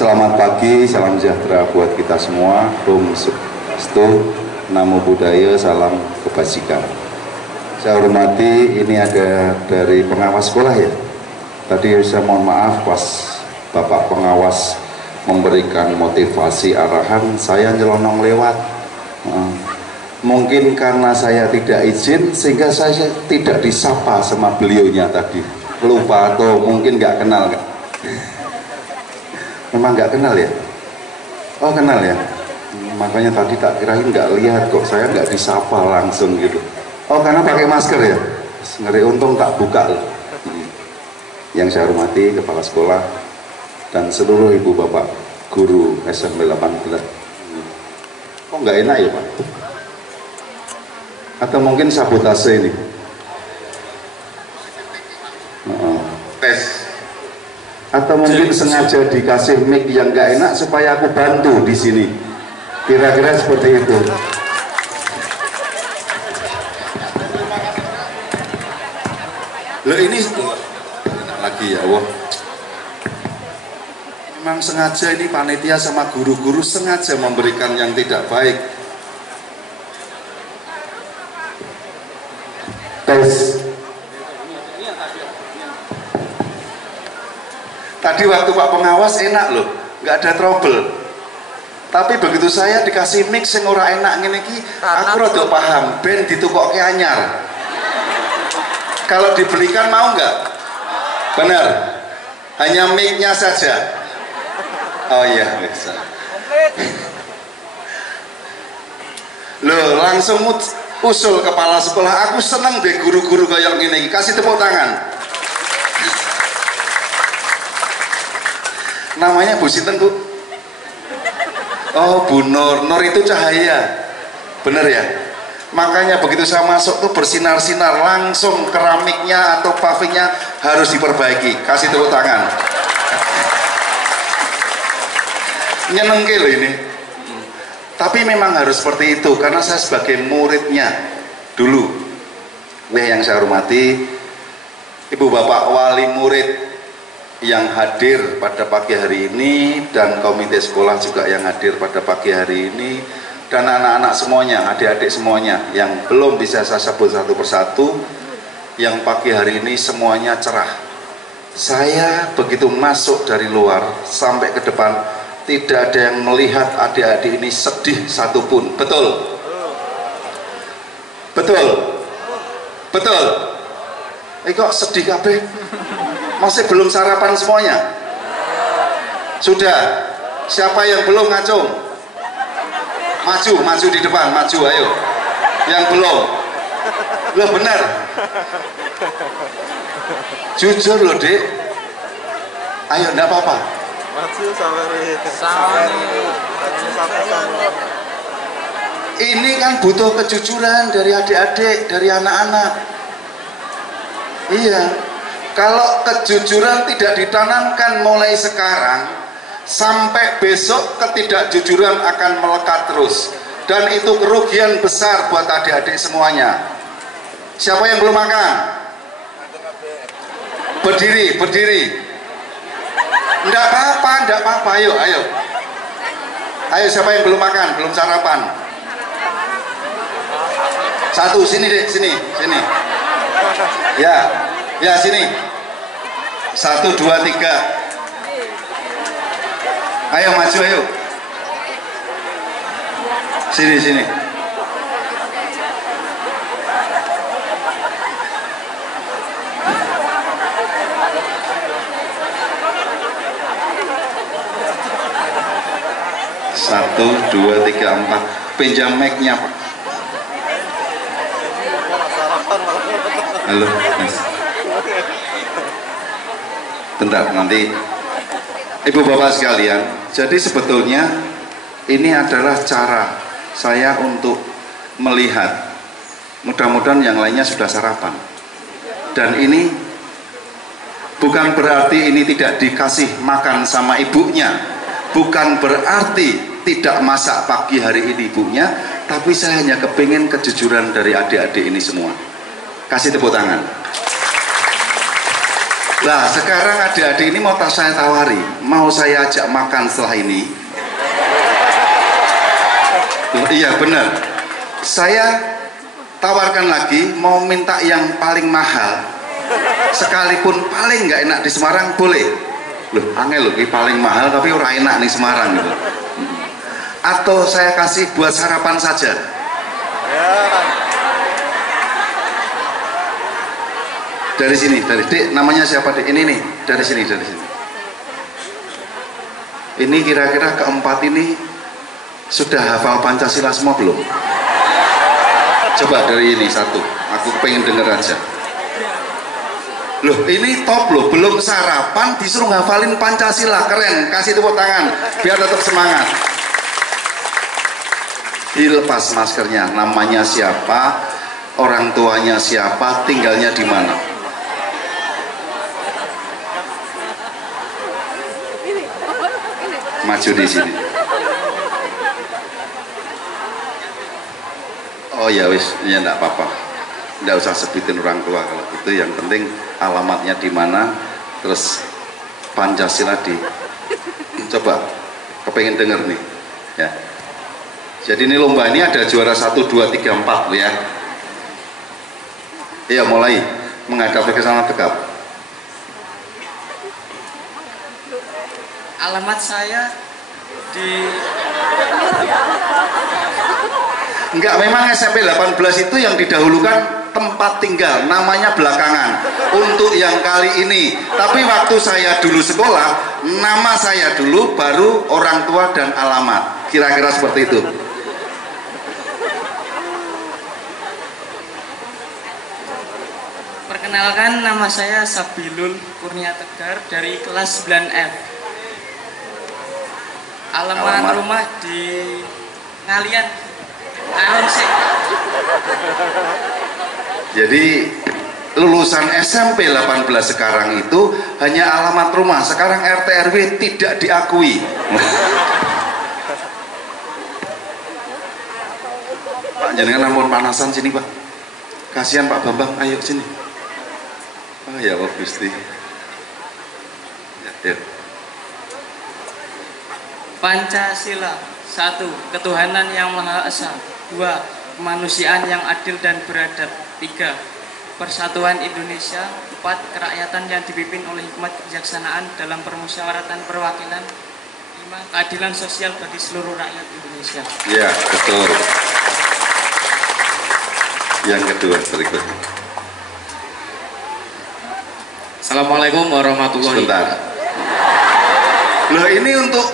Selamat pagi, salam sejahtera buat kita semua. Om Swastiastu, Namo Buddhaya, salam kebajikan. Saya hormati, ini ada dari pengawas sekolah ya. Tadi saya mohon maaf pas Bapak pengawas memberikan motivasi arahan, saya nyelonong lewat. Mungkin karena saya tidak izin sehingga saya tidak disapa sama beliaunya tadi. Lupa atau mungkin nggak kenal. Memang nggak kenal ya? Oh kenal ya? Makanya tadi tak kirain nggak lihat kok, saya nggak disapa langsung gitu. Oh karena pakai masker ya? Ngeri, untung tak buka loh. Yang saya hormati Kepala Sekolah dan seluruh ibu bapak guru SMP 18. Kok nggak enak ya Pak? Atau mungkin sabotase ini? Tes. Atau mungkin sengaja dikasih mic yang nggak enak supaya aku bantu di sini. Kira-kira seperti itu. Loh ini enak lagi ya Allah. Memang sengaja ini panitia sama guru-guru sengaja memberikan yang tidak baik. Tes. Tadi waktu Pak pengawas enak loh, nggak ada trouble. Tapi begitu saya dikasih mix yang ora enak ngene iki, aku rada paham, ben ditukokke anyar. Kalau dibelikan mau nggak? Benar. Hanya mic-nya saja. Oh iya, bisa. Loh, langsung usul kepala sekolah, aku seneng deh guru-guru kayak ngene iki, kasih tepuk tangan. Namanya Bu Sinten Bu? Oh Bu Nur, Nur itu cahaya, bener ya? Makanya begitu saya masuk tuh bersinar-sinar, langsung keramiknya atau pavingnya harus diperbaiki. Kasih tepuk tangan. Nyenengke loh ini. Tapi memang harus seperti itu karena saya sebagai muridnya dulu. Yang saya hormati Ibu Bapak Wali Murid yang hadir pada pagi hari ini dan komite sekolah juga yang hadir pada pagi hari ini dan anak-anak semuanya, adik-adik semuanya yang belum bisa saya sebut satu persatu, yang pagi hari ini semuanya cerah. Saya begitu masuk dari luar sampai ke depan tidak ada yang melihat adik-adik ini sedih satupun. Betul? Betul? Betul? Kok sedih kabeh? Masih belum sarapan semuanya? Sudah? Siapa yang belum ngacung? Maju, maju di depan, maju ayo. Yang belum? Loh benar? Jujur loh Dek. Ayo enggak apa-apa. Maju sampai Ini kan butuh kejujuran dari adik-adik, dari anak-anak. Iya. Kalau kejujuran tidak ditanamkan mulai sekarang, sampai besok ketidakjujuran akan melekat terus. Dan itu kerugian besar buat adik-adik semuanya. Siapa yang belum makan? Berdiri, berdiri. Enggak apa-apa, enggak apa-apa, ayo, ayo. Ayo siapa yang belum makan, belum sarapan? Satu, sini deh, sini, sini. Ya. Ya sini. 1, 2, 3. Ayo maju ayo. Sini sini. Satu, dua, tiga, 4. Pinjam mic-nya Pak. Halo Mas. Bentar, nanti Ibu Bapak sekalian, jadi sebetulnya ini adalah cara saya untuk melihat. Mudah-mudahan yang lainnya sudah sarapan. Dan ini bukan berarti ini tidak dikasih makan sama ibunya, bukan berarti tidak masak pagi hari ini ibunya, tapi saya hanya kepingin kejujuran dari adik-adik ini semua. Kasih tepuk tangan. Lah sekarang adik-adik ini mau saya tawari, mau saya ajak makan setelah ini. Loh, iya benar. Saya tawarkan lagi, mau minta yang paling mahal, sekalipun paling nggak enak di Semarang boleh. Loh, angel loh, paling mahal tapi orang enak nih Semarang gitu. Atau saya kasih buat sarapan saja. Dari sini, dari Dik, namanya siapa Dik? Ini nih, dari sini, dari sini. Ini kira-kira keempat ini sudah hafal Pancasila semua belum? Coba dari ini satu, aku pengen denger aja. Loh, ini top loh, belum sarapan disuruh ngafalin Pancasila, keren. Kasih tepuk tangan, biar tetap semangat. Dilepas maskernya, namanya siapa, orang tuanya siapa, tinggalnya di mana. Maju di sini. Oh ya wis, ya enggak apa-apa. Enggak usah sebutin orang tua kalau itu, yang penting alamatnya di mana, terus Pancasila di. Coba, kepengen denger nih. Ya. Jadi ini lomba ini ada juara 1, 2, 3, 4 ya. Iya, mulai menghadap ke sana tegap. Alamat saya di Enggak, memang SMP 18 itu yang didahulukan tempat tinggal, namanya belakangan untuk yang kali ini. Tapi waktu saya dulu sekolah, nama saya dulu, baru orang tua dan alamat. Kira-kira seperti itu. Perkenalkan, nama saya Sabilul Kurnia Tegar dari kelas 9F. Alamat rumah di Ngalian, Aron sih. Jadi lulusan SMP 18 sekarang itu hanya alamat rumah. Sekarang RT RW tidak diakui. Pak, jangan ampun panasan sini Pak. Kasihan Pak Bambang, ayo sini. Oh ya Allah Gusti. Ya. Pancasila. 1. Ketuhanan yang Maha Esa. 2. Kemanusiaan yang adil dan beradab. 3. Persatuan Indonesia. 4. Kerakyatan yang dipimpin oleh hikmat kebijaksanaan dalam permusyawaratan perwakilan. 5. Keadilan sosial bagi seluruh rakyat Indonesia. Ya, betul. Yang kedua berikutnya. Assalamualaikum warahmatullahi Sebentar. Loh, ini untuk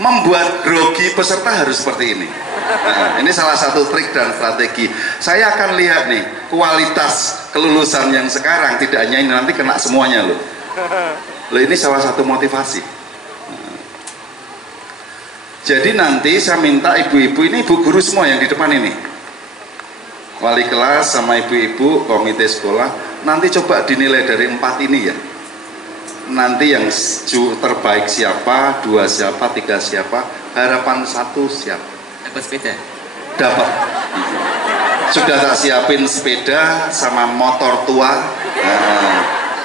membuat grogi peserta harus seperti ini. Nah, ini salah satu trik dan strategi. Saya akan lihat nih kualitas kelulusan yang sekarang, tidak hanya ini, nanti kena semuanya loh. Loh, ini salah satu motivasi. Jadi nanti saya minta ibu-ibu ini, ibu guru semua yang di depan ini, wali kelas sama ibu-ibu komite sekolah, nanti coba dinilai dari 4 ini ya. Nanti yang terbaik siapa, 2 siapa, 3 siapa, harapan 1 siapa. Dapat sepeda. Dapat. Sudah tak siapin sepeda sama motor tua,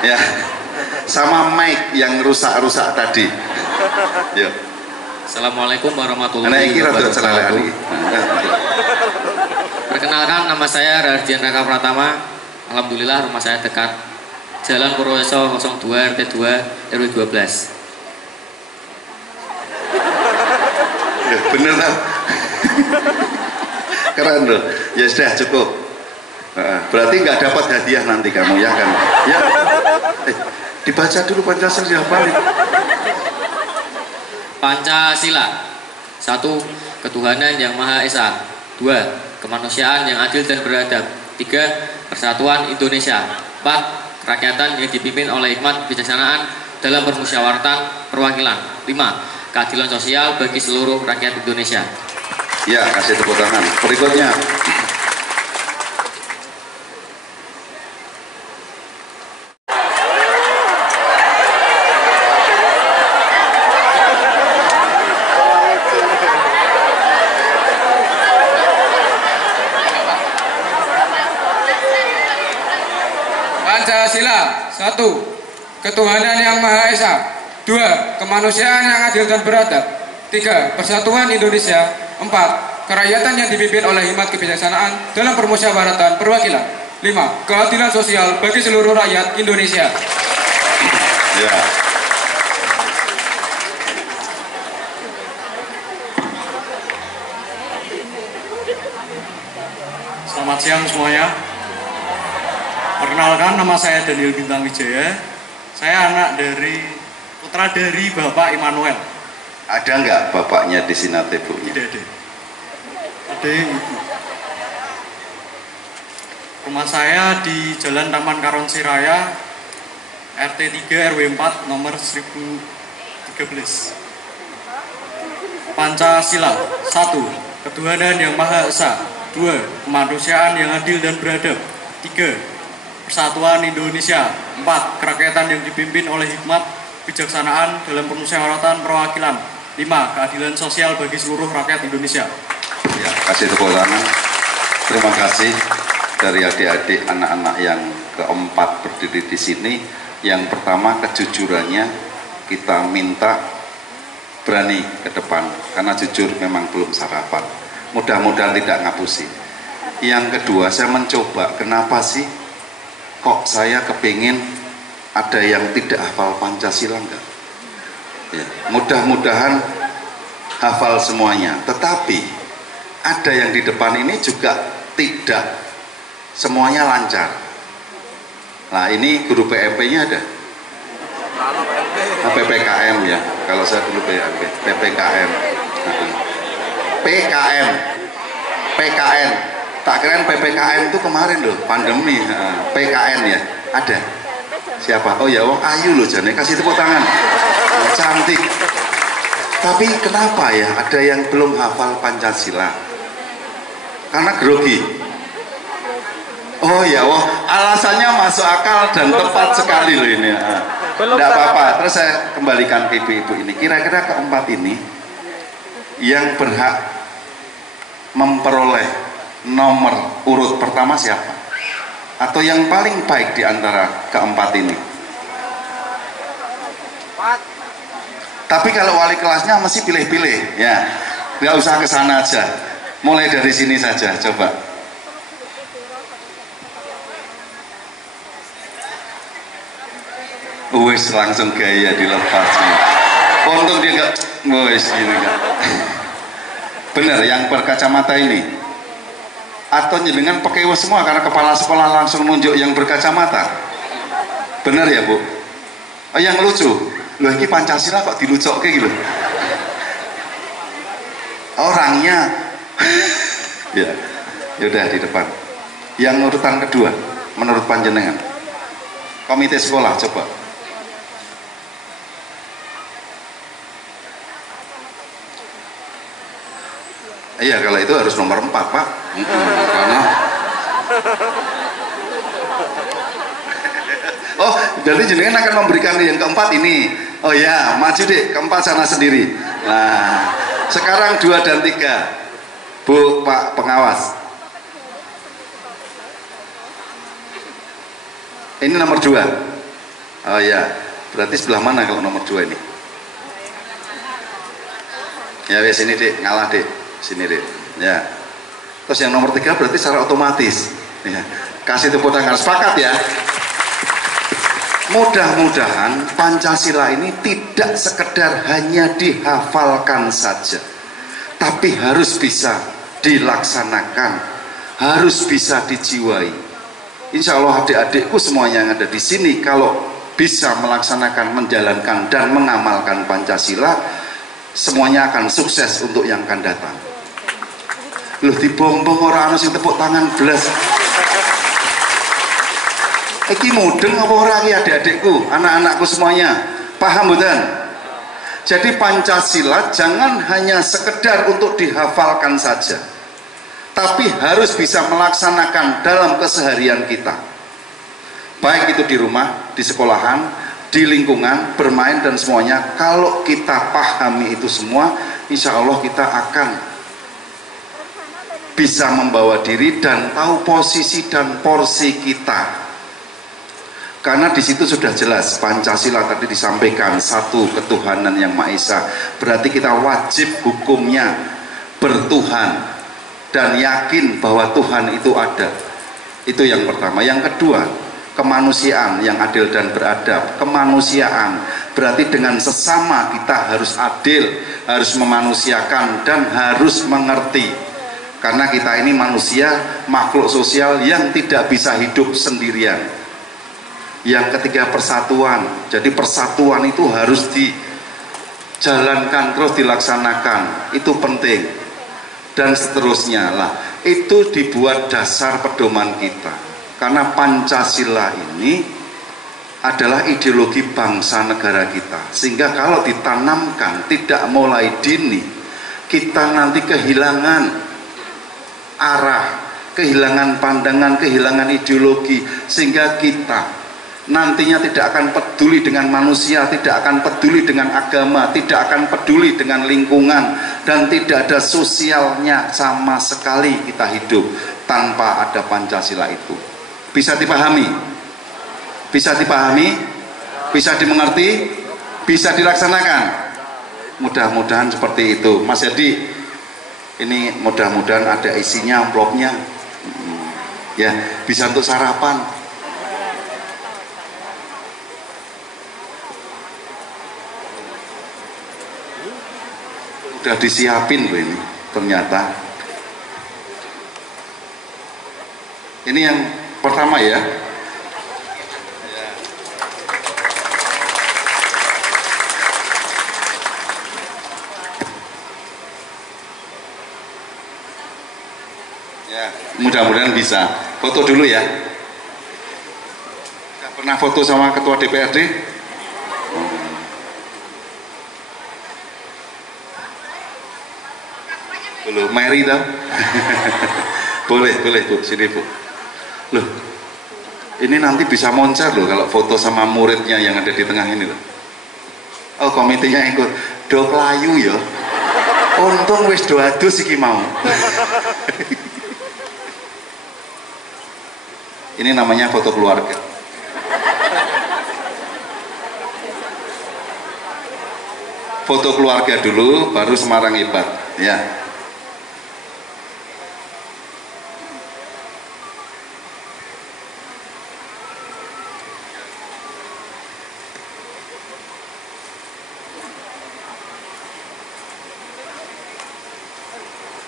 ya, sama mic yang rusak-rusak tadi. Ya. Assalamualaikum warahmatullahi wabarakatuh. Perkenalkan, nama saya Rardian Raka Pratama. Alhamdulillah rumah saya dekat. Jalan Purworejo 02 RT 2 RW 12. Ya, bener lah. Keren loh. Ya sudah cukup. Berarti nggak dapat hadiah nanti kamu ya kan? Ya. Dibaca dulu Pancasila dihafalin. Pancasila. 1. Ketuhanan yang Maha Esa. 2. Kemanusiaan yang adil dan beradab. 3. Persatuan Indonesia. 4. Kerakyatan yang dipimpin oleh hikmat kebijaksanaan dalam permusyawaratan perwakilan. 5. Keadilan sosial bagi seluruh rakyat Indonesia. Ya, kasih tepuk tangan. Berikutnya. Pancasila. 1. ketuhanan yang Maha Esa. 2. Kemanusiaan yang adil dan beradab. 3. Persatuan Indonesia. 4. Kerakyatan yang dipimpin oleh hikmat kebijaksanaan dalam permusyawaratan perwakilan. 5. Keadilan sosial bagi seluruh rakyat Indonesia. Ya. Selamat siang semuanya. Perkenalkan, nama saya Daniel Bintang Wijaya. Saya anak putra dari Bapak Immanuel. Ada nggak bapaknya di sini atau ibunya? Tidak. Ada ibu. Rumah saya di Jalan Taman Karonsi Raya, RT 3 RW 4 nomor 1013. Pancasila. 1. Ketuhanan yang Maha Esa. 2. Kemanusiaan yang adil dan beradab. 3. Persatuan Indonesia. 4. Kerakyatan yang dipimpin oleh hikmat kebijaksanaan dalam permusyawaratan perwakilan. 5. Keadilan sosial bagi seluruh rakyat Indonesia. Ya, kasih tepuk tangan. Terima kasih dari adik-adik anak-anak yang keempat berdiri di sini. Yang pertama, kejujurannya kita minta berani ke depan, karena jujur memang belum sarapan. Mudah-mudahan tidak ngapusi. Yang kedua, saya mencoba, kenapa sih kok saya kepingin ada yang tidak hafal Pancasila enggak? Ya, mudah-mudahan hafal semuanya. Tetapi ada yang di depan ini juga tidak semuanya lancar. Nah, ini guru PMP-nya ada? PPKM ya. Kalau saya dulu PMP, PPKM. PKM, PKN. Tak keren PPKM itu kemarin loh, pandemi. PKN ya, ada. Siapa? Oh ya, wong ayu loh jane, kasih tepuk tangan. Cantik. Tapi kenapa ya ada yang belum hafal Pancasila? Karena grogi. Oh ya, wah, alasannya masuk akal dan tepat sekali loh ini. Tidak apa-apa. Terus saya kembalikan ke ibu-ibu ini. Kira-kira keempat ini yang berhak memperoleh nomor urut pertama siapa? Atau yang paling baik di antara keempat ini? Tapi kalau wali kelasnya mesti pilih-pilih ya, nggak usah ke sana aja, mulai dari sini saja. Coba wis langsung gaya dilepas. Untung dia nggak wis gini kan. Benar yang berkacamata ini, atau dengan pakai semua karena kepala sekolah langsung nunjuk yang berkacamata. Benar ya Bu? Oh, yang lucu loh, ini Pancasila kok dilucok kayak gitu orangnya. Ya, yaudah di depan. Yang urutan kedua menurut panjenengan, komite sekolah, coba. Iya, kalau itu harus nomor 4 Pak. Karena oh, jadi jenengan akan memberikan yang keempat ini. Oh ya, maju deh, keempat sana sendiri. Nah, sekarang 2 dan 3. Bu, Pak pengawas. Ini nomor 2. Oh ya, berarti sebelah mana kalau nomor 2 ini? Ya wes, sini Dek, ngalah Dek. Sini Dek. Ya. Terus yang nomor 3 berarti secara otomatis. Ya. Kasih tepuk tangan, sepakat ya. Mudah-mudahan Pancasila ini tidak sekedar hanya dihafalkan saja, tapi harus bisa dilaksanakan, harus bisa dijiwai. Insya Allah adik-adikku semuanya yang ada di sini kalau bisa melaksanakan, menjalankan dan mengamalkan Pancasila, semuanya akan sukses untuk yang akan datang. Loh, dibong-bong orang anu sing tepuk tangan belas. Iki mudeng apa ora iki adik-adikku, anak-anakku semuanya? Paham mboten? Jadi Pancasila jangan hanya sekedar untuk dihafalkan saja, tapi harus bisa melaksanakan dalam keseharian kita. Baik itu di rumah, di sekolahan, di lingkungan, bermain dan semuanya. Kalau kita pahami itu semua, insya Allah kita akan bisa membawa diri dan tahu posisi dan porsi kita. Karena di situ sudah jelas Pancasila tadi disampaikan satu ketuhanan yang Maha Esa. Berarti kita wajib hukumnya bertuhan dan yakin bahwa Tuhan itu ada. Itu yang pertama. Yang kedua, kemanusiaan yang adil dan beradab. Kemanusiaan berarti dengan sesama kita harus adil, harus memanusiakan dan harus mengerti. Karena kita ini manusia, makhluk sosial yang tidak bisa hidup sendirian. Yang ketiga, persatuan. Jadi persatuan itu harus dijalankan terus, dilaksanakan. Itu penting. Dan seterusnya lah. Itu dibuat dasar pedoman kita. Karena Pancasila ini adalah ideologi bangsa negara kita. Sehingga kalau ditanamkan tidak mulai dini, kita nanti kehilangan arah, kehilangan pandangan, kehilangan ideologi. Sehingga kita nantinya tidak akan peduli dengan manusia, tidak akan peduli dengan agama, tidak akan peduli dengan lingkungan, dan tidak ada sosialnya sama sekali kita hidup tanpa ada Pancasila itu. Bisa dipahami? Bisa dipahami? Bisa dimengerti? Bisa dilaksanakan? Mudah-mudahan seperti itu. Mas Yadi, ini mudah-mudahan ada isinya, amplopnya. Ya, bisa untuk sarapan. Udah disiapin loh ini ternyata. Ini yang pertama ya. Ya, mudah-mudahan bisa. Foto dulu ya. Pernah foto sama ketua DPRD? Loh, Mary tau? boleh Bu, sini Bu. Loh, ini nanti bisa moncer loh kalau foto sama muridnya yang ada di tengah ini loh. Oh, komitenya ikut. Do layu ya. Untung wis do adus iki mau. Ini namanya foto keluarga. Foto keluarga dulu, baru Semarang Hebat, ya.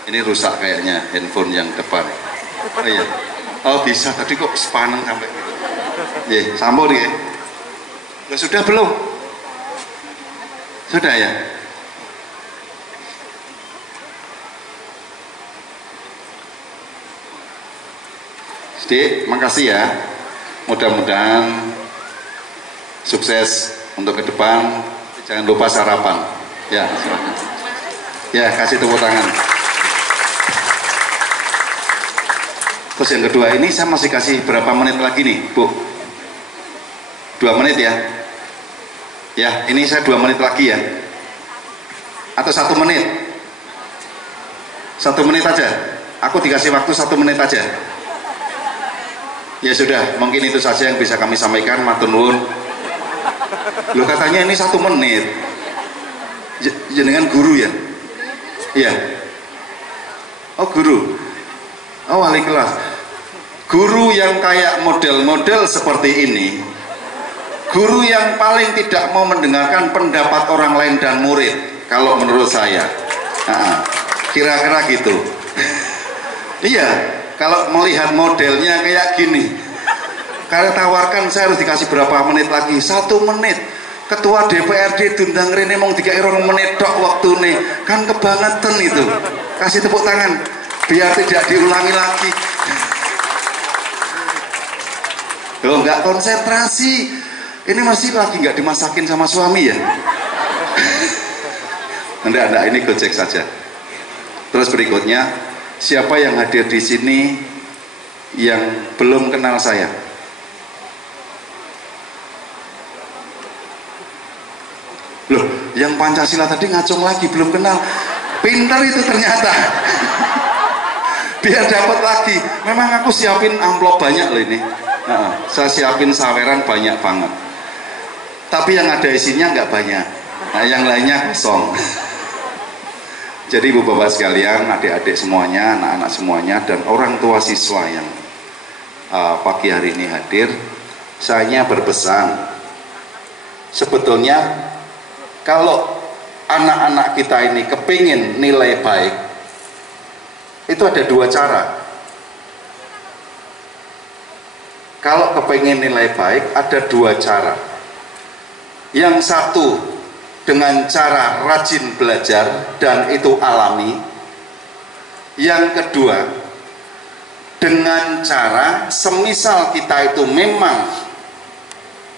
Ini rusak kayaknya handphone yang depan. Oh iya. Oh bisa, tadi kok sepaneng sampai gitu. Ya, sambung ya. Sudah belum? Sudah ya? Dik, makasih ya. Mudah-mudahan sukses untuk ke depan. Jangan lupa sarapan. Ya, silakan. Ya, kasih tepuk tangan. Terus yang kedua, ini saya masih kasih berapa menit lagi nih, Bu? 2 menit ya? Ya, ini saya 2 menit lagi ya? Atau 1 menit? 1 menit aja? Aku dikasih waktu 1 menit aja? Ya sudah, mungkin itu saja yang bisa kami sampaikan. Matur nuwun. Loh, katanya ini 1 menit. Jenengan guru ya? Iya. Oh, guru. Oh, wali kelas. Guru yang kayak model-model seperti ini, guru yang paling tidak mau mendengarkan pendapat orang lain dan murid, kalau menurut saya. Kira-kira gitu. Iya, kalau melihat modelnya kayak gini, karena tawarkan saya harus dikasih berapa menit lagi? 1 menit. Ketua DPRD diundang rene mong 3 menit tok waktu nih, kan kebangetan itu. Kasih tepuk tangan biar tidak diulangi lagi. Loh, nggak konsentrasi. Ini masih lagi nggak dimasakin sama suami ya? Enggak, ini gojek saja. Terus berikutnya, siapa yang hadir di sini yang belum kenal saya? Loh, yang Pancasila tadi ngacung lagi, belum kenal. Pintar itu ternyata. Biar dapat lagi. Memang aku siapin amplop banyak loh ini. Saya siapin saweran banyak banget. Tapi yang ada isinya nggak banyak. Nah, yang lainnya kosong. Jadi ibu bapak sekalian, adik-adik semuanya, anak-anak semuanya, dan orang tua siswa yang pagi hari ini hadir, saya berpesan, sebetulnya kalau anak-anak kita ini kepingin nilai baik, itu ada dua cara. Kalau kepingin nilai baik, ada dua cara. Yang satu, dengan cara rajin belajar dan itu alami. Yang kedua, dengan cara semisal kita itu memang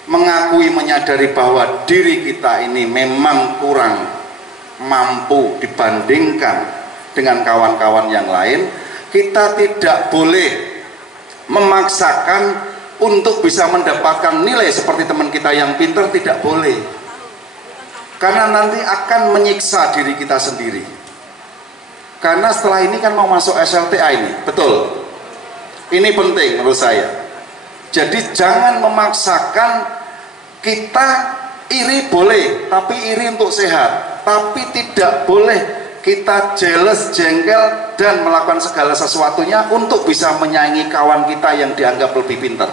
mengakui, menyadari bahwa diri kita ini memang kurang mampu dibandingkan dengan kawan-kawan yang lain, kita tidak boleh memaksakan untuk bisa mendapatkan nilai seperti teman kita yang pintar, tidak boleh. Karena nanti akan menyiksa diri kita sendiri. Karena setelah ini kan mau masuk SLTA ini, betul? Ini penting menurut saya. Jadi jangan memaksakan. Kita iri boleh, tapi iri untuk sehat. Tapi tidak boleh kita jealous, jengkel, dan melakukan segala sesuatunya untuk bisa menyaingi kawan kita yang dianggap lebih pintar.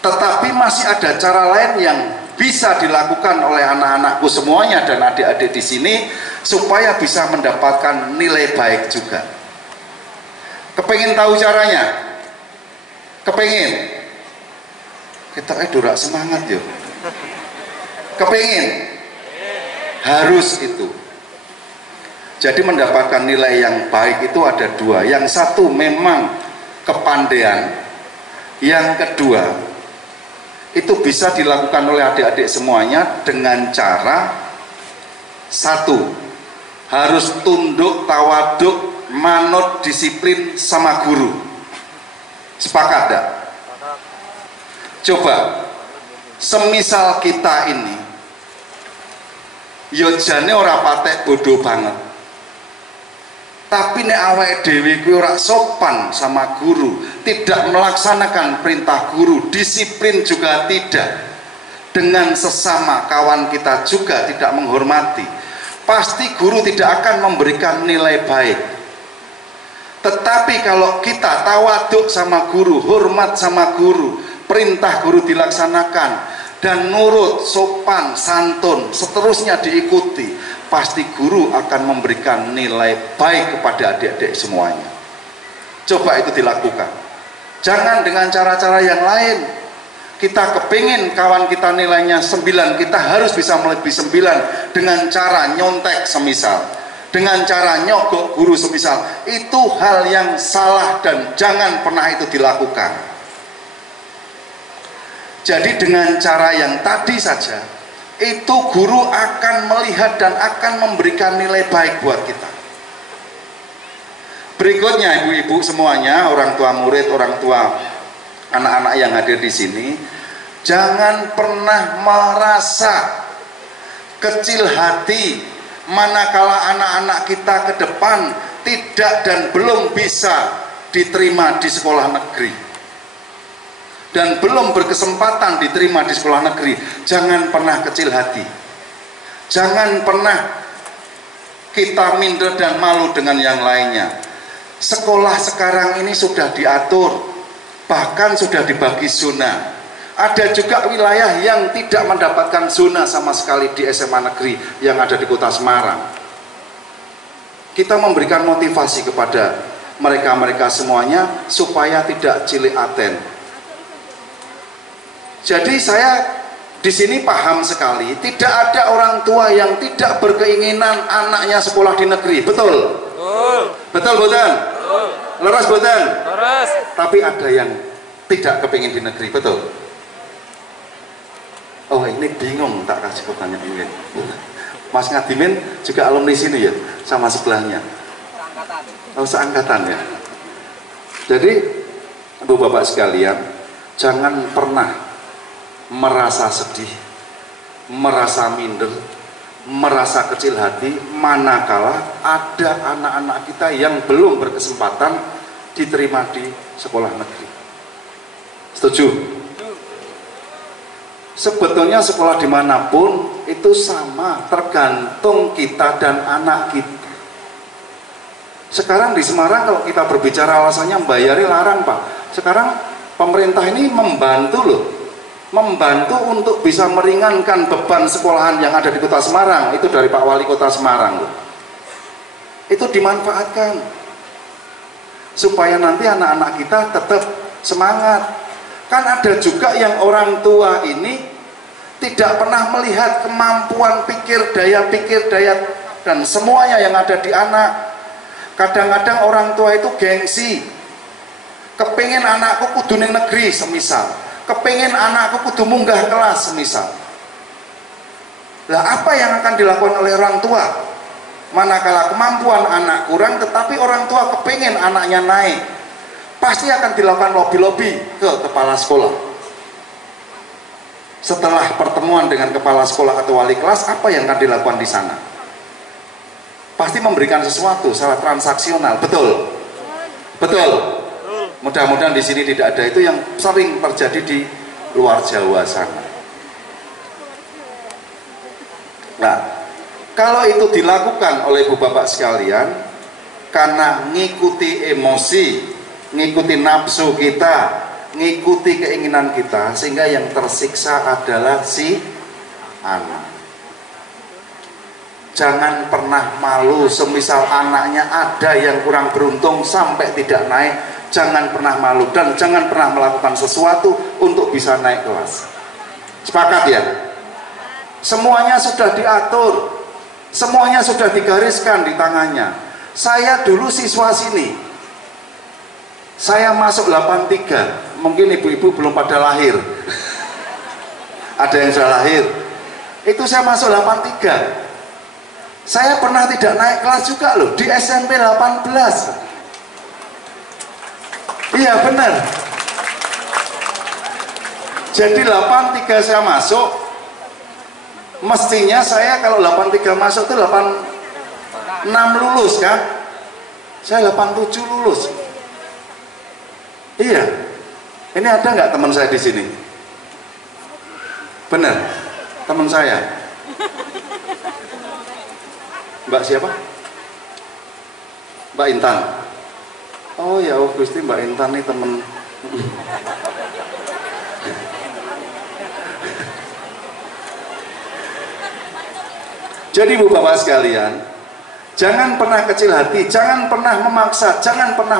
Tetapi masih ada cara lain yang bisa dilakukan oleh anak-anakku semuanya dan adik-adik di sini supaya bisa mendapatkan nilai baik juga. Kepengin tahu caranya? Kepengin? Kita durak semangat yuk. Kepengin? Harus itu. Jadi mendapatkan nilai yang baik itu ada dua. Yang satu memang kepandaian. Yang kedua itu bisa dilakukan oleh adik-adik semuanya dengan cara satu, harus tunduk, tawaduk, manut, disiplin sama guru. Sepakat tak? Coba, semisal kita ini yojane ora patek bodoh banget, tapi nek awake dhewe kuwi ora sopan sama guru, tidak melaksanakan perintah guru, disiplin juga tidak, dengan sesama kawan kita juga tidak menghormati, pasti guru tidak akan memberikan nilai baik. Tetapi kalau kita tawaduk sama guru, hormat sama guru, perintah guru dilaksanakan, dan nurut, sopan, santun, seterusnya diikuti, pasti guru akan memberikan nilai baik kepada adik-adik semuanya. Coba itu dilakukan. Jangan dengan cara-cara yang lain. Kita kepingin kawan kita nilainya 9, kita harus bisa melebihi 9 dengan cara nyontek semisal, dengan cara nyogok guru semisal. Itu hal yang salah dan jangan pernah itu dilakukan. Jadi dengan cara yang tadi saja, itu guru akan melihat dan akan memberikan nilai baik buat kita. Berikutnya ibu-ibu semuanya, orang tua murid, orang tua anak-anak yang hadir di sini, jangan pernah merasa kecil hati manakala anak-anak kita ke depan tidak dan belum bisa diterima di sekolah negeri dan belum berkesempatan diterima di sekolah negeri. Jangan pernah kecil hati, jangan pernah kita minder dan malu dengan yang lainnya. Sekolah sekarang ini sudah diatur, bahkan sudah dibagi zona. Ada juga wilayah yang tidak mendapatkan zona sama sekali di SMA negeri yang ada di kota Semarang. Kita memberikan motivasi kepada mereka-mereka semuanya supaya tidak cilik aten. Jadi saya di sini paham sekali, tidak ada orang tua yang tidak berkeinginan anaknya sekolah di negeri, betul? Betul. Betul, betul. Leres, betul. Leres. Tapi ada yang tidak kepingin di negeri, betul? Oh, ini bingung, tak kasih pertanyaan ini. Mas Ngadimin juga alumni sini ya, sama sebelahnya. Oh, seangkatan ya. Jadi, Ibu Bapak sekalian, jangan pernah merasa sedih, merasa minder, merasa kecil hati manakala ada anak-anak kita yang belum berkesempatan diterima di sekolah negeri. Setuju? Sebetulnya sekolah dimanapun itu sama, tergantung kita dan anak kita. Sekarang di Semarang kalau kita berbicara alasannya bayari larang Pak. Sekarang pemerintah ini membantu loh, membantu untuk bisa meringankan beban sekolahan yang ada di Kota Semarang. Itu dari Pak Wali Kota Semarang loh. Itu dimanfaatkan supaya nanti anak-anak kita tetap semangat. Kan ada juga yang orang tua ini tidak pernah melihat kemampuan pikir, daya dan semuanya yang ada di anak. Kadang-kadang orang tua itu gengsi, kepingin anakku kudu ning negeri semisal, kepingin anakku kudu munggah kelas semisal. Lah apa yang akan dilakukan oleh orang tua? Manakala kemampuan anak kurang tetapi orang tua kepingin anaknya naik, pasti akan dilakukan lobby-lobby ke kepala sekolah. Setelah pertemuan dengan kepala sekolah atau wali kelas, apa yang akan dilakukan di sana? Pasti memberikan sesuatu secara transaksional, betul? Betul. Mudah-mudahan di sini tidak ada. Itu yang sering terjadi di luar Jawa sana. Nah, kalau itu dilakukan oleh ibu bapak sekalian karena ngikuti emosi, ngikuti nafsu kita, ngikuti keinginan kita, sehingga yang tersiksa adalah si anak. Jangan pernah malu, semisal anaknya ada yang kurang beruntung sampai tidak naik, jangan pernah malu dan jangan pernah melakukan sesuatu untuk bisa naik kelas. Sepakat ya? Semuanya sudah diatur, semuanya sudah digariskan di tangannya. Saya dulu siswa sini, saya masuk 83, mungkin ibu-ibu belum pada lahir. Ada yang sudah lahir. Itu saya masuk 83. Saya pernah tidak naik kelas juga loh, di SMP 18. Iya benar. Jadi 83 saya masuk, mestinya saya kalau 83 masuk itu 86 lulus kan. Saya 87 lulus. Iya. Ini ada nggak teman saya di sini? Benar, teman saya. Mbak siapa? Mbak Intan. Oh ya, Gusti, Mbak Intan nih temen. Jadi ibu bapak sekalian, jangan pernah kecil hati, jangan pernah memaksa, jangan pernah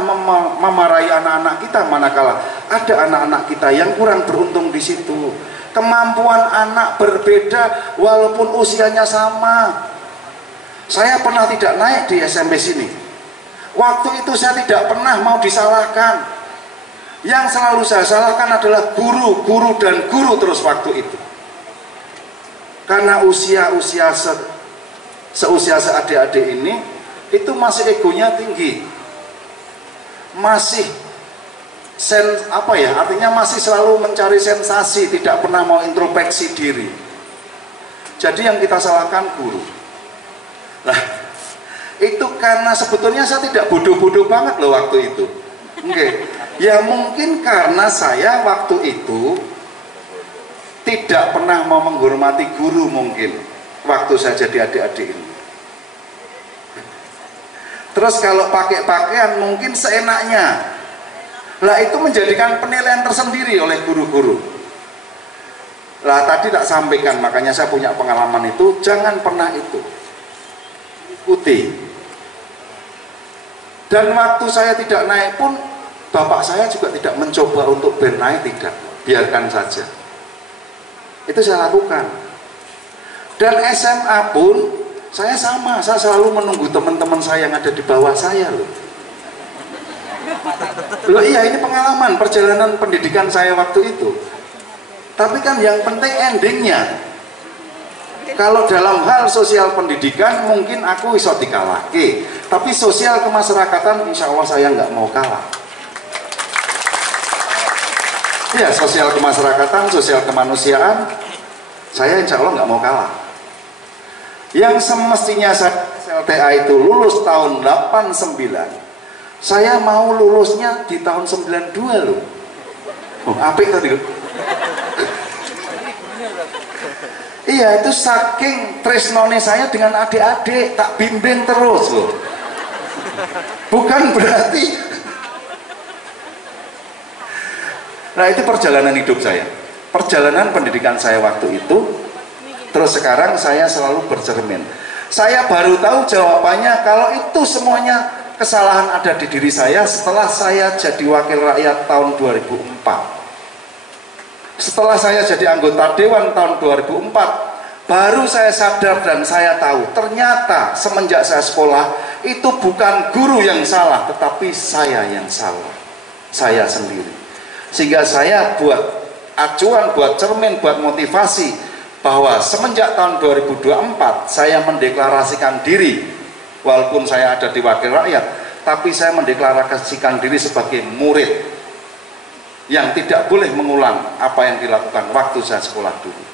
memarahi anak-anak kita manakala ada anak-anak kita yang kurang beruntung di situ. Kemampuan anak berbeda walaupun usianya sama. Saya pernah tidak naik di SMP sini. Waktu itu saya tidak pernah mau disalahkan. Yang selalu saya salahkan adalah guru dan guru terus waktu itu. Karena usia seusia seadik-adik ini itu masih egonya tinggi. Masih artinya masih selalu mencari sensasi, tidak pernah mau introspeksi diri. Jadi yang kita salahkan guru. Nah, itu karena sebetulnya saya tidak bodoh-bodoh banget loh waktu itu. Oke. Ya mungkin karena saya waktu itu tidak pernah mau menghormati guru mungkin waktu saya jadi adik-adik ini. Terus kalau pakai pakaian mungkin seenaknya. Lah itu menjadikan penilaian tersendiri oleh guru-guru. Lah tadi tak sampaikan, makanya saya punya pengalaman itu, jangan pernah itu. Ikuti. Dan waktu saya tidak naik pun bapak saya juga tidak mencoba untuk naik, tidak, biarkan saja. Itu saya lakukan. Dan SMA pun saya sama, saya selalu menunggu teman-teman saya yang ada di bawah saya loh. Loh iya, ini pengalaman perjalanan pendidikan saya waktu itu. Tapi kan yang penting endingnya. Kalau dalam hal sosial pendidikan mungkin aku bisa dikalahke, tapi sosial kemasyarakatan insya Allah saya nggak mau kalah. Ya, sosial kemasyarakatan, sosial kemanusiaan, saya insya Allah nggak mau kalah. Yang semestinya saya SLTA itu lulus tahun 89, saya mau lulusnya di tahun 92 loh. Oh, apik tadi. Iya, itu saking tresnone saya dengan adik-adik, tak bimbing terus loh. Bukan berarti. Nah, itu perjalanan hidup saya. Perjalanan pendidikan saya waktu itu. Terus sekarang saya selalu bercermin. Saya baru tahu jawabannya kalau itu semuanya kesalahan ada di diri saya setelah saya jadi wakil rakyat tahun 2004. Setelah saya jadi anggota dewan tahun 2004, baru saya sadar dan saya tahu ternyata semenjak saya sekolah itu bukan guru yang salah, tetapi saya yang salah, saya sendiri. Sehingga saya buat acuan, buat cermin, buat motivasi bahwa semenjak tahun 2024 saya mendeklarasikan diri, walaupun saya ada di wakil rakyat, tapi saya mendeklarasikan diri sebagai murid yang tidak boleh mengulang apa yang dilakukan waktu saya sekolah dulu.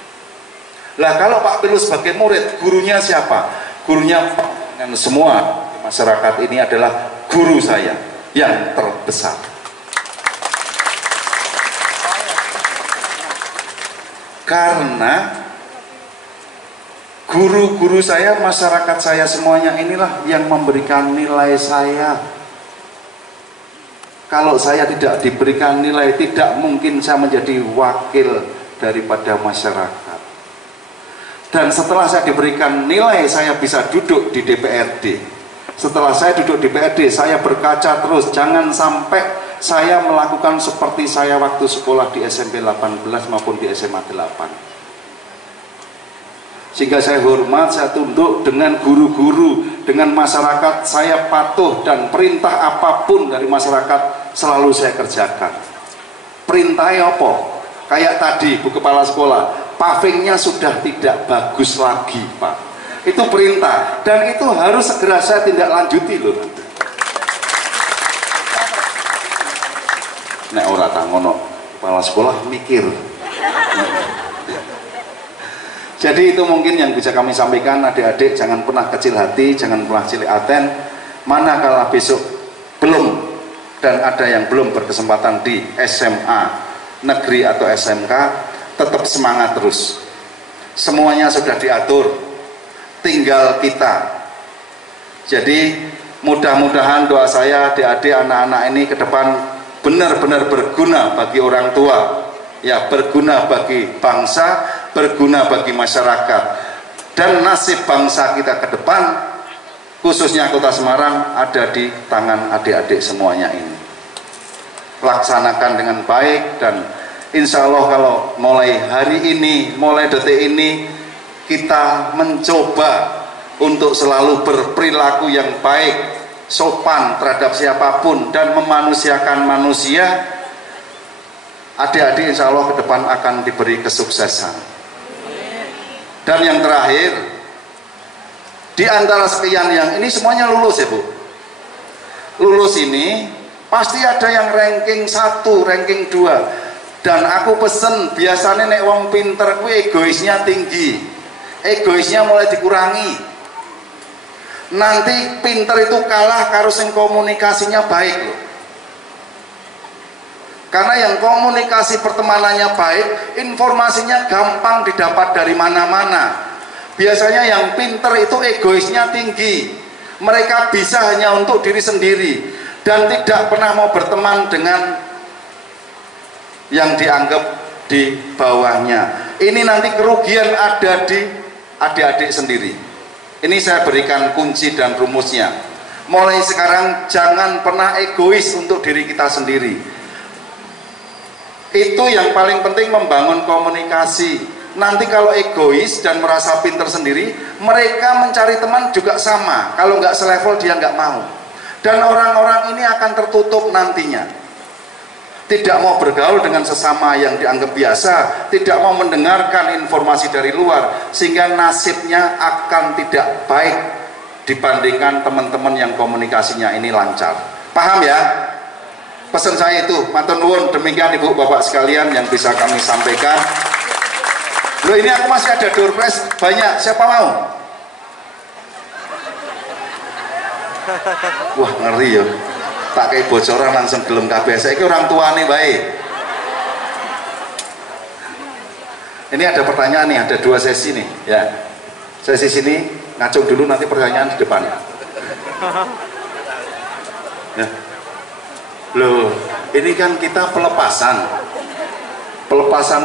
Lah kalau Pak Pilu sebagai murid, gurunya siapa? Gurunya dengan semua masyarakat ini adalah guru saya yang terbesar. Karena guru-guru saya, masyarakat saya semuanya inilah yang memberikan nilai saya. Kalau saya tidak diberikan nilai, tidak mungkin saya menjadi wakil daripada masyarakat. Dan setelah saya diberikan nilai, saya bisa duduk di DPRD. Setelah saya duduk di DPRD, saya berkaca terus, jangan sampai saya melakukan seperti saya waktu sekolah di SMP 18 maupun di SMA 8. Sehingga saya hormat, saya tunduk dengan guru-guru, dengan masyarakat, saya patuh dan perintah apapun dari masyarakat selalu saya kerjakan. Perintahnya apa? Kayak tadi Bu Kepala Sekolah, pavingnya sudah tidak bagus lagi Pak. Itu perintah dan itu harus segera saya tindak lanjuti loh. Nek ora tangono kepala sekolah mikir. Jadi itu mungkin yang bisa kami sampaikan, adik-adik jangan pernah kecil hati, jangan pernah cilik aten. Manakala besok belum dan ada yang belum berkesempatan di SMA negeri atau SMK, tetap semangat terus. Semuanya sudah diatur, tinggal kita. Jadi mudah-mudahan doa saya adik-adik anak-anak ini ke depan benar-benar berguna bagi orang tua, ya berguna bagi bangsa, berguna bagi masyarakat, dan nasib bangsa kita ke depan khususnya Kota Semarang ada di tangan adik-adik semuanya ini. Laksanakan dengan baik dan insya Allah kalau mulai hari ini, mulai detik ini kita mencoba untuk selalu berperilaku yang baik, sopan terhadap siapapun dan memanusiakan manusia, adik-adik insya Allah ke depan akan diberi kesuksesan. Dan yang terakhir, di antara sekian yang ini semuanya lulus ya Bu. Lulus ini pasti ada yang ranking 1, ranking 2. Dan aku pesen biasanya nek wong pinter ku egoisnya tinggi. Egoisnya mulai dikurangi. Nanti pinter itu kalah karo sing komunikasinya baik loh. Karena yang komunikasi pertemanannya baik, informasinya gampang didapat dari mana-mana. Biasanya yang pinter itu egoisnya tinggi. Mereka bisa hanya untuk diri sendiri dan tidak pernah mau berteman dengan yang dianggap di bawahnya. Ini nanti kerugian ada di adik-adik sendiri. Ini saya berikan kunci dan rumusnya. Mulai sekarang jangan pernah egois untuk diri kita sendiri. Itu yang paling penting, membangun komunikasi. Nanti kalau egois dan merasa pinter sendiri, mereka mencari teman juga sama. Kalau nggak selevel dia nggak mau. Dan orang-orang ini akan tertutup nantinya. Tidak mau bergaul dengan sesama yang dianggap biasa, tidak mau mendengarkan informasi dari luar, sehingga nasibnya akan tidak baik dibandingkan teman-teman yang komunikasinya ini lancar. Paham ya? Pesan saya itu, matur nuwun, demikian Ibu Bapak sekalian yang bisa kami sampaikan. Loh ini aku masih ada door prize banyak, siapa mau? Wah ngeri ya, tak kayak bocoran langsung gelem kabeh. Saiki orang tua nih baik. Ini ada pertanyaan nih, ada 2 sesi nih ya. Sesi sini ngacung dulu, nanti pertanyaan di depan ya. Loh, ini kan kita pelepasan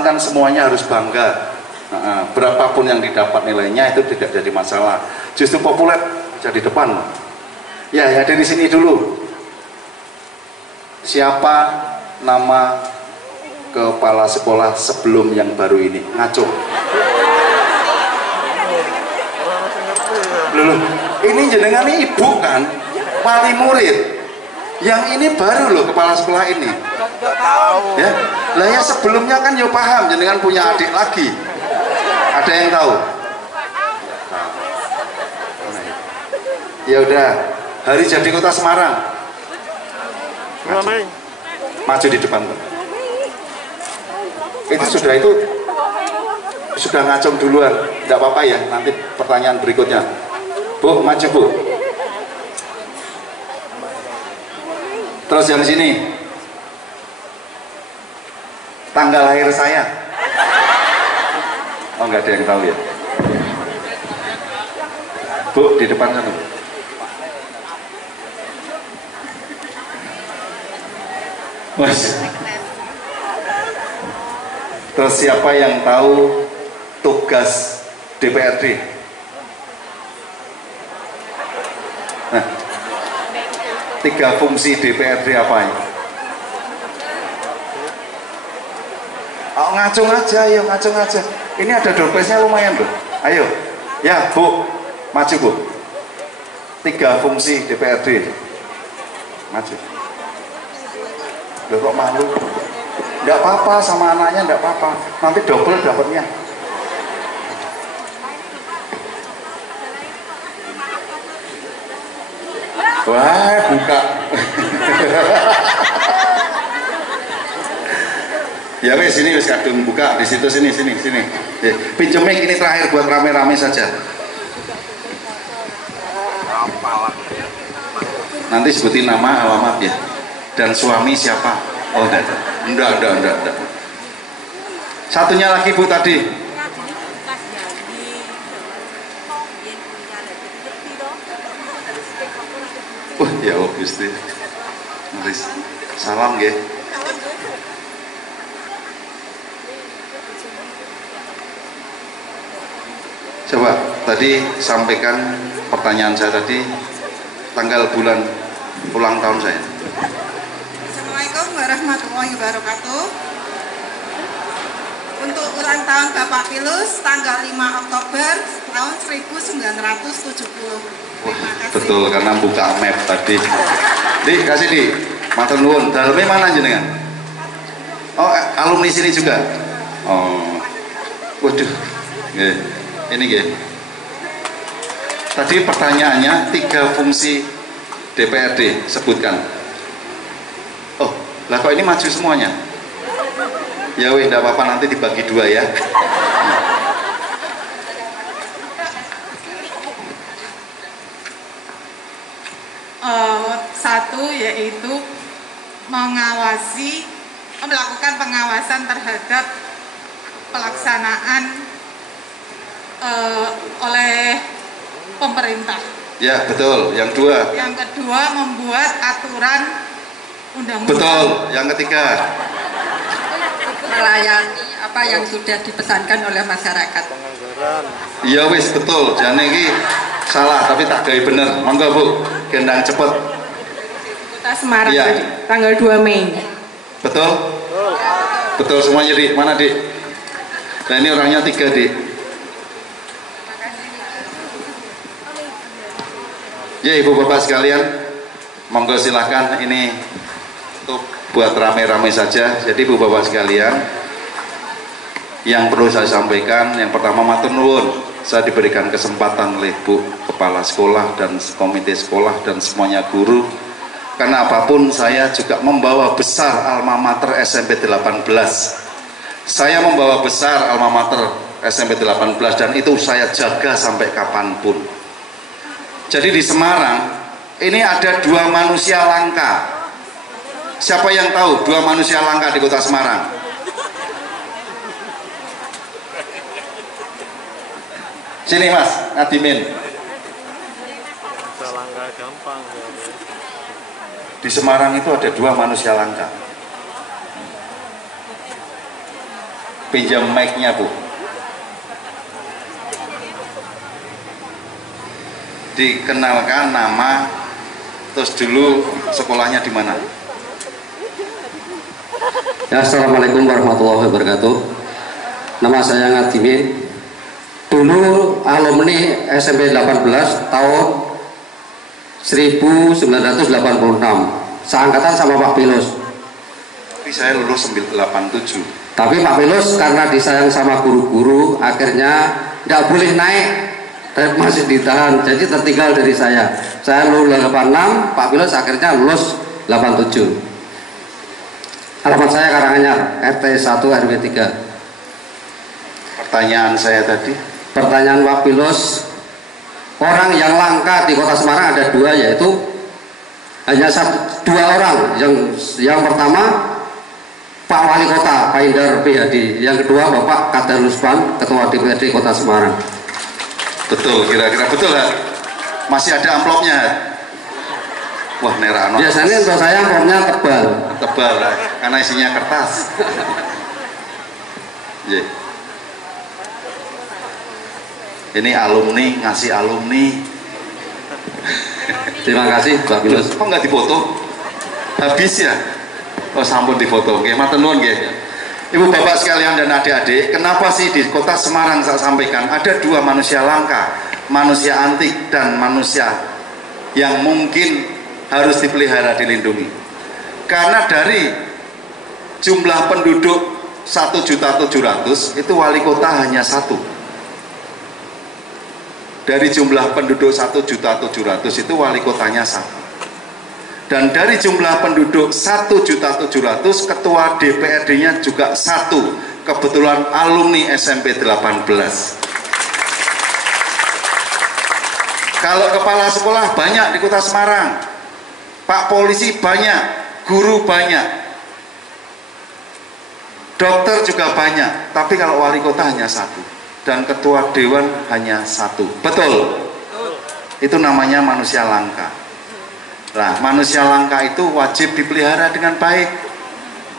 kan semuanya harus bangga. Berapapun yang didapat nilainya itu tidak jadi masalah, justru populer jadi depan. Ya dari sini dulu, siapa nama kepala sekolah sebelum yang baru ini? Ngacung. Loh, ini jenengan ini ibu kan, wali murid. Yang ini baru loh kepala sekolah ini. Ya, lah ya sebelumnya kan yo paham, jenengan punya adik lagi. Ada yang tahu? Ya udah, hari jadi kota Semarang. Maju di depan. Itu sudah ngacung duluan, tidak apa-apa ya. Nanti pertanyaan berikutnya. Bu, maju Bu. Terus yang sini, tanggal lahir saya. Oh, nggak ada yang tahu ya. Bu, di depan sana. Mas. Terus siapa yang tahu tugas DPRD? Nah, 3 fungsi DPRD apa ya? Oh, ngacung aja, ayo ngacung aja. Ini ada doorpesnya lumayan loh. Ayo, ya Bu, maju Bu. 3 fungsi DPRD. Maju. Loh kok malu? Enggak apa-apa sama anaknya, enggak apa-apa. Nanti double dapatnya. Wah, buka. Ya wes, sini wes kadung buka di situ, sini. Ya, pinjem mic ini terakhir buat rame-rame saja. Nanti sebutin nama, alamat ya. Dan suami siapa? Oh, enggak. Satunya lagi Bu tadi. Ya Allah Gusti. Salam nggih. Coba tadi sampaikan pertanyaan saya tadi, tanggal bulan ulang tahun saya. Assalamualaikum warahmatullahi wabarakatuh. Untuk ulang tahun Bapak Pilus tanggal 5 Oktober tahun 1970. Wah, betul karena buka map tadi. Di kasih di matur nuwun. Dalamnya mana jenengan? Oh, alumni sini juga. Oh, waduh. Ini gini. Tadi pertanyaannya 3 fungsi DPRD sebutkan. Oh, lah kok ini maju semuanya? Ya weh, tidak apa-apa, nanti dibagi 2 ya. Satu yaitu melakukan pengawasan terhadap pelaksanaan oleh pemerintah. Ya betul. Yang 2. Yang kedua membuat aturan undang-undang. Betul. Yang ketiga melayani apa yang sudah dipesankan oleh masyarakat. Iya wis betul. Jangan ini salah tapi tak gawe bener. Monggo Bu, gendang cepet. Kota Semarang ya. Tadi, tanggal 2 Mei. Betul? Betul semuanya Dik. Mana Dik? Nah ini orangnya 3 Dik. Ya Ibu Bapak sekalian, monggo silahkan ini untuk buat rame-rame saja. Jadi Ibu Bapak sekalian, yang perlu saya sampaikan, yang pertama matur nuwun, saya diberikan kesempatan oleh Bu Kepala Sekolah dan Komite Sekolah dan semuanya guru. Karena apapun saya juga membawa besar alma mater SMP 18. Saya membawa besar alma mater SMP 18 dan itu saya jaga sampai kapanpun. Jadi di Semarang ini ada 2 manusia langka. Siapa yang tahu 2 manusia langka di Kota Semarang? Sini Mas, Adimin. Langka gampang ya. Di Semarang itu ada 2 manusia langka. Pinjam mic-nya Bu. Dikenalkan nama, terus dulu sekolahnya di mana? Ya, Assalamualaikum warahmatullahi wabarakatuh. Nama saya Ngadimin. Dulu alumni SMP 18 tahun 1986. Seangkatan sama Pak Pilus. Tapi saya lulus 87. Tapi Pak Pilus karena disayang sama guru-guru, akhirnya tidak boleh naik, dan masih ditahan. Jadi tertinggal dari saya. Saya lulus 86, Pak Pilus akhirnya lulus 87. Alamat saya Karanganyar, RT 1 RW 3. Pertanyaan saya tadi. Pertanyaan Pak Pilus, orang yang langka di Kota Semarang ada 2, yaitu hanya 2 orang. Yang pertama Pak Wali Kota, Pak Indar PhD. Yang kedua Bapak Kadarus Pan, Ketua DPRD Kota Semarang. Betul, kira-kira betul ya? Masih ada amplopnya? Wah, nerano. Biasanya untuk saya amplopnya tebal. Tebal lah, karena isinya kertas. Yeah. Ini alumni, ngasih alumni. Terima kasih Pak Pilus. Kok nggak difoto? Habis ya? Oh, sampun difoto. Oke, matur nuwun nggih. Ibu bapak sekalian dan adik-adik, kenapa sih di Kota Semarang saya sampaikan ada 2 manusia langka, manusia antik dan manusia yang mungkin harus dipelihara, dilindungi. Karena dari jumlah penduduk 1.700.000 itu wali kota hanya 1. Dari jumlah penduduk 1.700.000 itu wali kotanya 1. Dan dari jumlah penduduk 1.700.000 ketua DPRD-nya juga 1. Kebetulan alumni SMP 18. Kalau kepala sekolah banyak di Kota Semarang, Pak Polisi banyak, guru banyak, dokter juga banyak. Tapi kalau wali kota hanya 1 dan ketua dewan hanya 1. Betul? Itu namanya manusia langka. Nah, manusia langka itu wajib dipelihara dengan baik.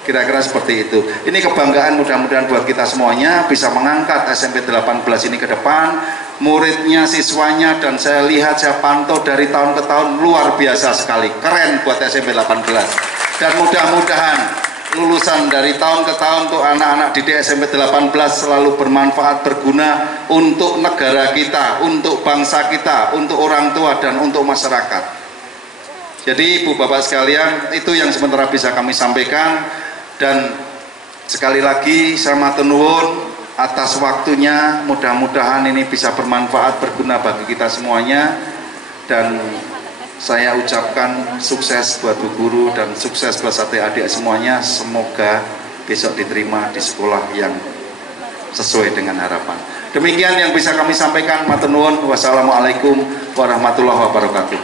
Kira-kira seperti itu. Ini kebanggaan mudah-mudahan buat kita semuanya bisa mengangkat SMP 18 ini ke depan. Muridnya, siswanya, dan saya lihat, saya pantau dari tahun ke tahun luar biasa sekali. Keren buat SMP 18. Dan mudah-mudahan lulusan dari tahun ke tahun untuk anak-anak didik SMP 18 selalu bermanfaat, berguna untuk negara kita, untuk bangsa kita, untuk orang tua, dan untuk masyarakat. Jadi ibu bapak sekalian, itu yang sementara bisa kami sampaikan. Dan sekali lagi saya matur nuwun atas waktunya, mudah-mudahan ini bisa bermanfaat, berguna bagi kita semuanya. Dan saya ucapkan sukses buat Bu Guru dan sukses buat adik-adik semuanya. Semoga besok diterima di sekolah yang sesuai dengan harapan. Demikian yang bisa kami sampaikan. Matur nuwun. Wassalamualaikum warahmatullahi wabarakatuh.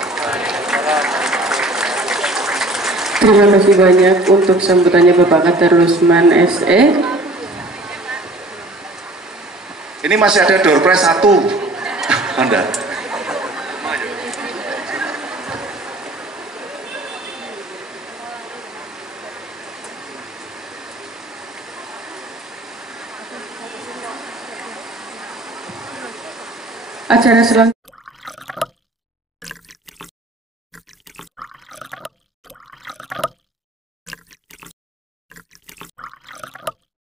Terima kasih banyak untuk sambutannya Bapak Kadarus Man SE. Ini masih ada door prize 1. Anda. Acara selanjutnya